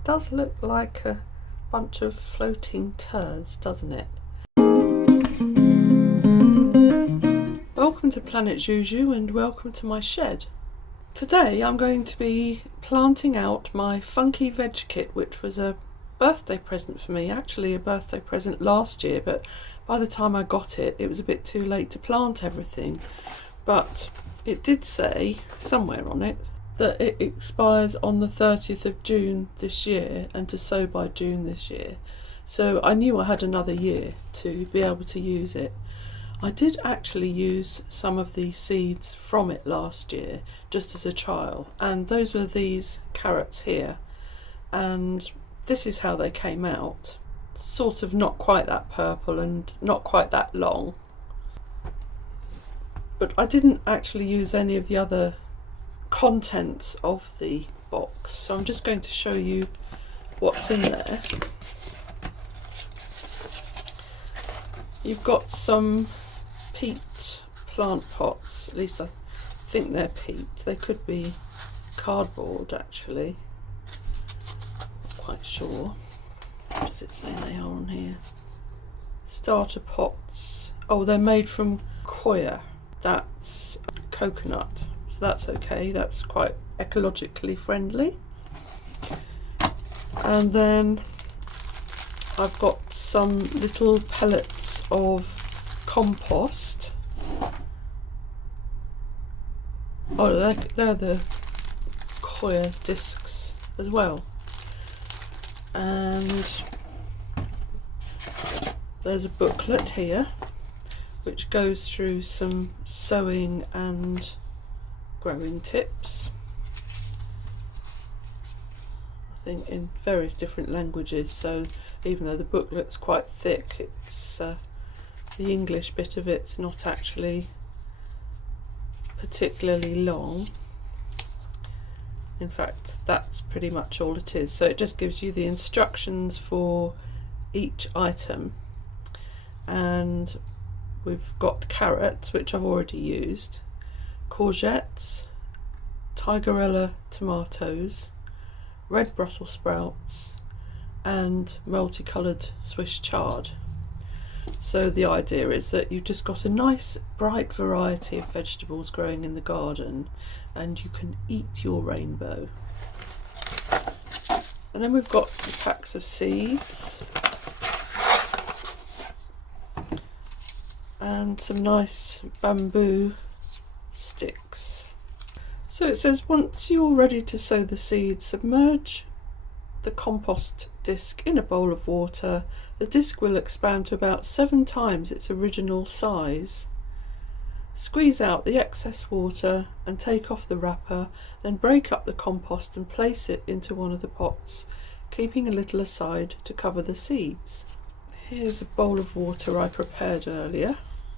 It does look like a bunch of floating turds, doesn't it? Welcome to Planet Juju and welcome to my shed. Today I'm going to be planting out my funky veg kit, which was a birthday present for me, actually a birthday present last year, but by the time I got it, it was a bit too late to plant everything. But it did say somewhere on it that it expires on the 30th of June this year and to sow by June this year. So I knew I had another year to be able to use it. I did actually use some of the seeds from it last year just as a trial, and those were these carrots here, and this is how they came out. Sort of not quite that purple and not quite that long, but I didn't actually use any of the other contents of the box, so I'm just going to show you what's in there. You've got some peat plant pots, at least I think they're peat. They could be cardboard actually, not quite sure. What does it say they are on here? Starter pots. Oh, they're made from coir, that's coconut, so that's okay, that's quite ecologically friendly. And then I've got some little pellets of compost. Oh, they're the coir discs as well. And there's a booklet here which goes through some sowing and growing tips, I think in various different languages, so even though the booklet's quite thick, it's the English bit of it's not actually particularly long. In fact, that's pretty much all it is. So it just gives you the instructions for each item, and we've got carrots, which I've already used, courgettes, tigerella tomatoes, red Brussels sprouts, and multicoloured Swiss chard. So the idea is that you've just got a nice bright variety of vegetables growing in the garden, and you can eat your rainbow. And then we've got the packs of seeds and some nice bamboo sticks. So it says once you're ready to sow the seeds, submerge the compost disc in a bowl of water. The disc will expand to about 7 times its original size. Squeeze out the excess water and take off the wrapper, then break up the compost and place it into one of the pots, keeping a little aside to cover the seeds. Here's a bowl of water I prepared earlier.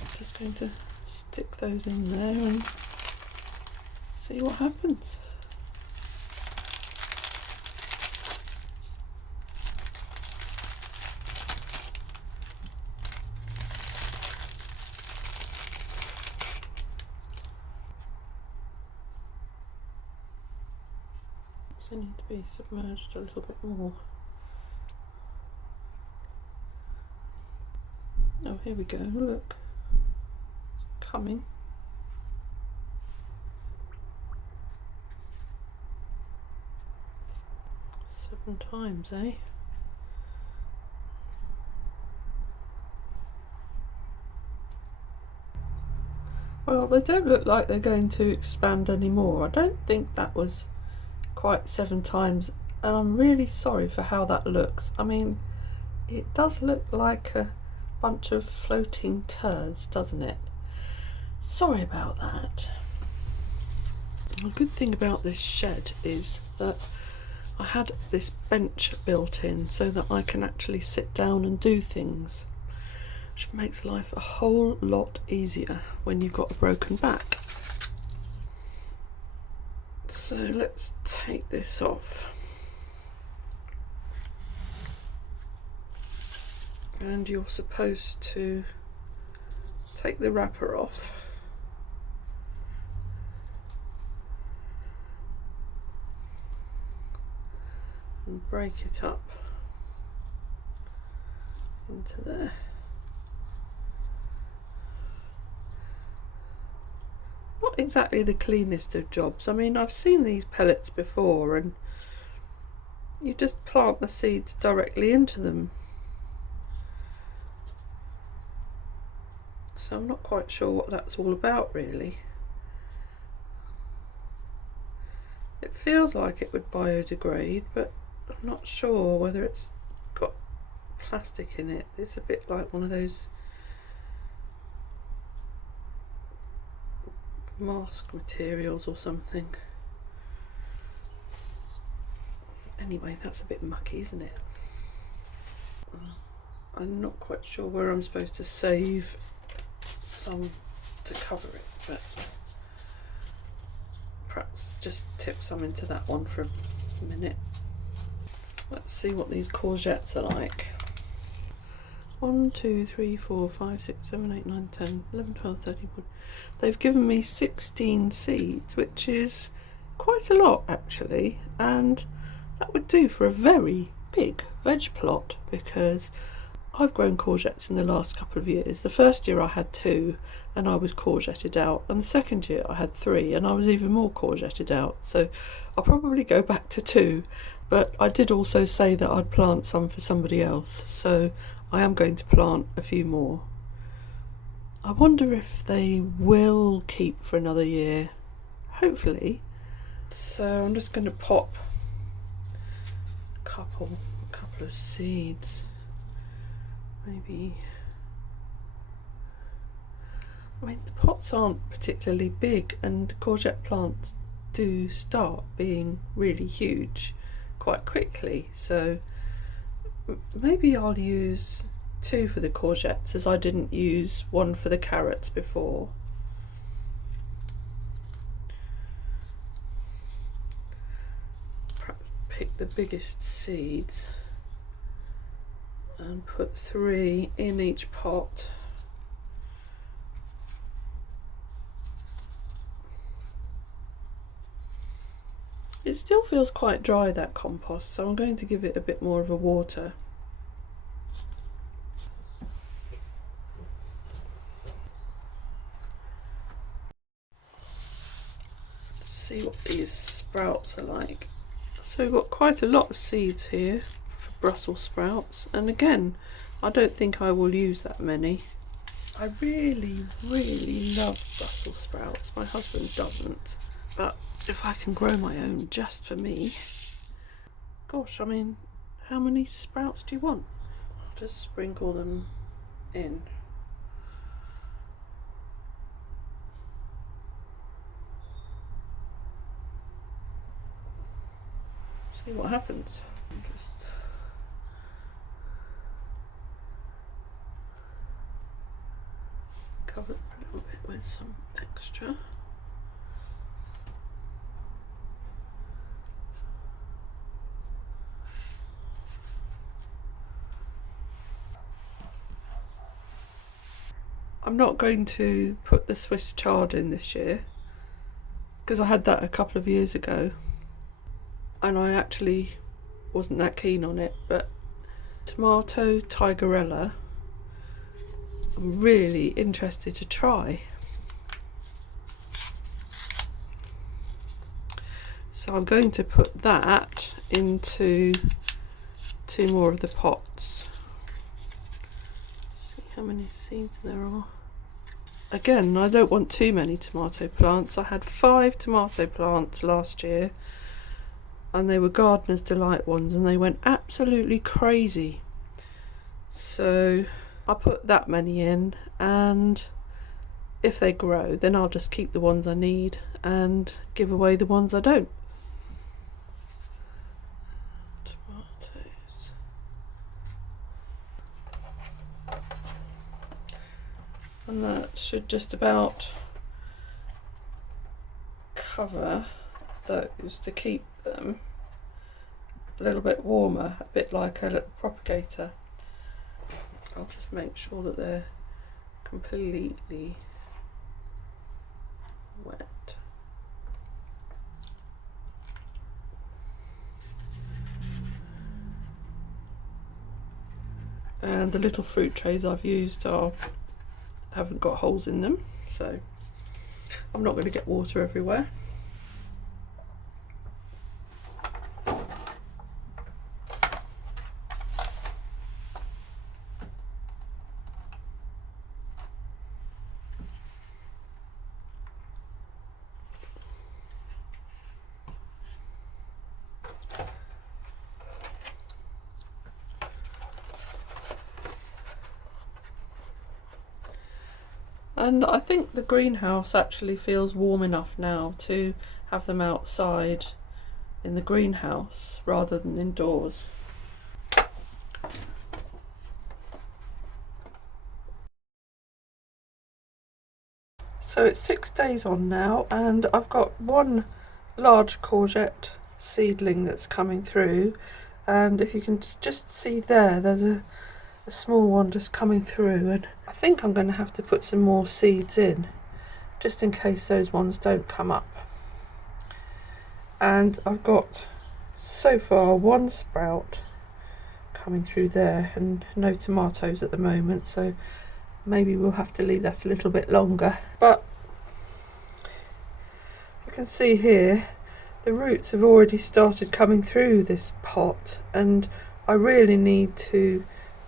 I'm just going to stick those in there and see what happens. They need to be submerged a little bit more. Oh, here we go, look, it's coming. Seven times, eh? Well, they don't look like they're going to expand anymore. I don't think that was quite 7 times, and I'm really sorry for how that looks. I mean, it does look like a bunch of floating turds, doesn't it? Sorry about that. The good thing about this shed is that I had this bench built in so that I can actually sit down and do things, which makes life a whole lot easier when you've got a broken back. So let's take this off. And you're supposed to take the wrapper off. and break it up into there. Not exactly the cleanest of jobs. I mean, I've seen these pellets before and you just plant the seeds directly into them. So I'm not quite sure what that's all about really. It feels like it would biodegrade, but I'm not sure whether it's got plastic in it. It's a bit like one of those mask materials or something. Anyway, that's a bit mucky, isn't it? I'm not quite sure where I'm supposed to save some to cover it, but perhaps just tip some into that one for a minute. Let's see what these courgettes are like. 1, 2, 3, 4, 5, 6, 7, 8, 9, 10, 11, 12, 13, 14. They've given me 16 seeds, which is quite a lot actually, and that would do for a very big veg plot, because I've grown courgettes in the last couple of years. The first year I had 2 and I was courgetted out, and the second year I had 3 and I was even more courgetted out, so I'll probably go back to 2. But I did also say that I'd plant some for somebody else, so I am going to plant a few more. I wonder if they will keep for another year. Hopefully. So I'm just going to pop a couple of seeds. Maybe. I mean, the pots aren't particularly big, and courgette plants do start being really huge quite quickly, so maybe I'll use 2 for the courgettes, as I didn't use 1 for the carrots before. Perhaps pick the biggest seeds and put 3 in each pot. It still feels quite dry, that compost, so I'm going to give it a bit more of a water. Let's see what these sprouts are like. So we've got quite a lot of seeds here for Brussels sprouts, and again, I don't think I will use that many. I really love Brussels sprouts. My husband doesn't, but if I can grow my own just for me, gosh, I mean, how many sprouts do you want? I'll just sprinkle them in. See what happens. Just cover it a little bit with some extra. I'm not going to put the Swiss chard in this year, because I had that a couple of years ago and I actually wasn't that keen on it, but tomato tigerella I'm really interested to try. So I'm going to put that into 2 more of the pots. See how many seeds there are. Again, I don't want too many tomato plants. I had 5 tomato plants last year and they were Gardener's Delight ones and they went absolutely crazy. So I put that many in, and if they grow then I'll just keep the ones I need and give away the ones I don't. Tomatoes. And that should just about cover those to keep them a little bit warmer, a bit like a little propagator. I'll just make sure that they're completely wet. and the little fruit trays I've used haven't got holes in them, so I'm not going to get water everywhere. And I think the greenhouse actually feels warm enough now to have them outside in the greenhouse rather than indoors. So it's 6 days on now, and I've got one large courgette seedling that's coming through, and if you can just see there's a small one just coming through, and I think I'm going to have to put some more seeds in just in case those ones don't come up. And I've got so far one sprout coming through there and no tomatoes at the moment, so maybe we'll have to leave that a little bit longer. But you can see here the roots have already started coming through this pot, and I really need to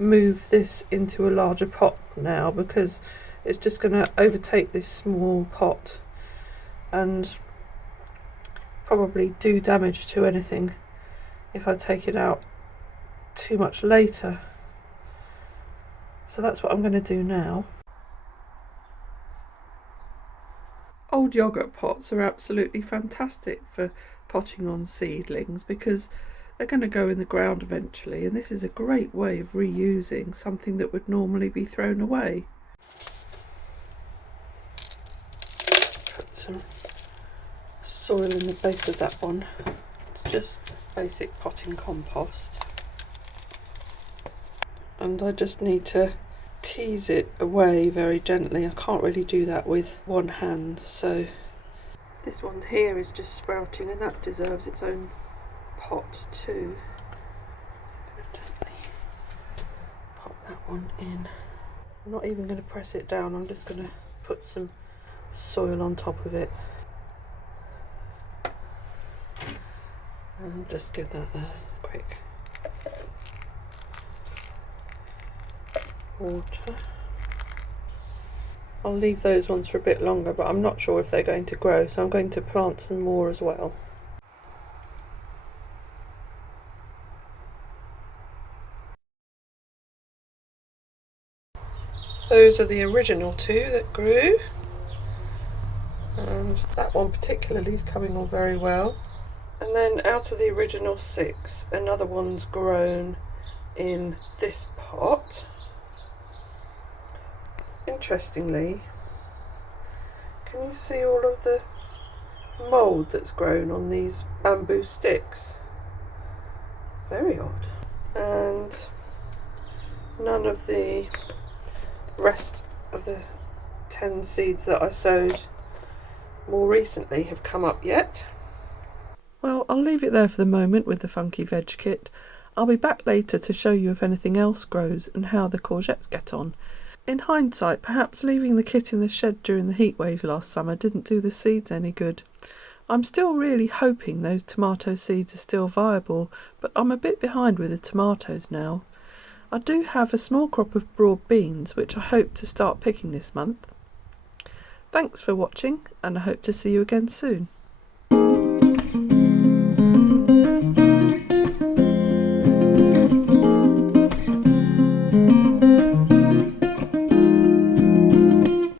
move this into a larger pot now because it's just going to overtake this small pot and probably do damage to anything if I take it out too much later. So that's what I'm going to do now. Old yogurt pots are absolutely fantastic for potting on seedlings because they're going to go in the ground eventually, and this is a great way of reusing something that would normally be thrown away. Put some soil in the base of that one. It's just basic potting compost, and I just need to tease it away very gently. I can't really do that with one hand, so this one here is just sprouting, and that deserves its own pot too. Gently pop that one in. I'm not even going to press it down, I'm just going to put some soil on top of it and just give that a quick water. I'll leave those ones for a bit longer, but I'm not sure if they're going to grow, so I'm going to plant some more as well. Those are the original two that grew, and that one particularly is coming on very well. And then out of the original 6, another one's grown in this pot. Interestingly, can you see all of the mould that's grown on these bamboo sticks? Very odd. And none of the rest of the 10 seeds that I sowed more recently have come up yet. Well, I'll leave it there for the moment with the funky veg kit. I'll be back later to show you if anything else grows and how the courgettes get on. In hindsight, perhaps leaving the kit in the shed during the heatwave last summer didn't do the seeds any good. I'm still really hoping those tomato seeds are still viable, but I'm a bit behind with the tomatoes now. I do have a small crop of broad beans which I hope to start picking this month. Thanks for watching, and I hope to see you again soon.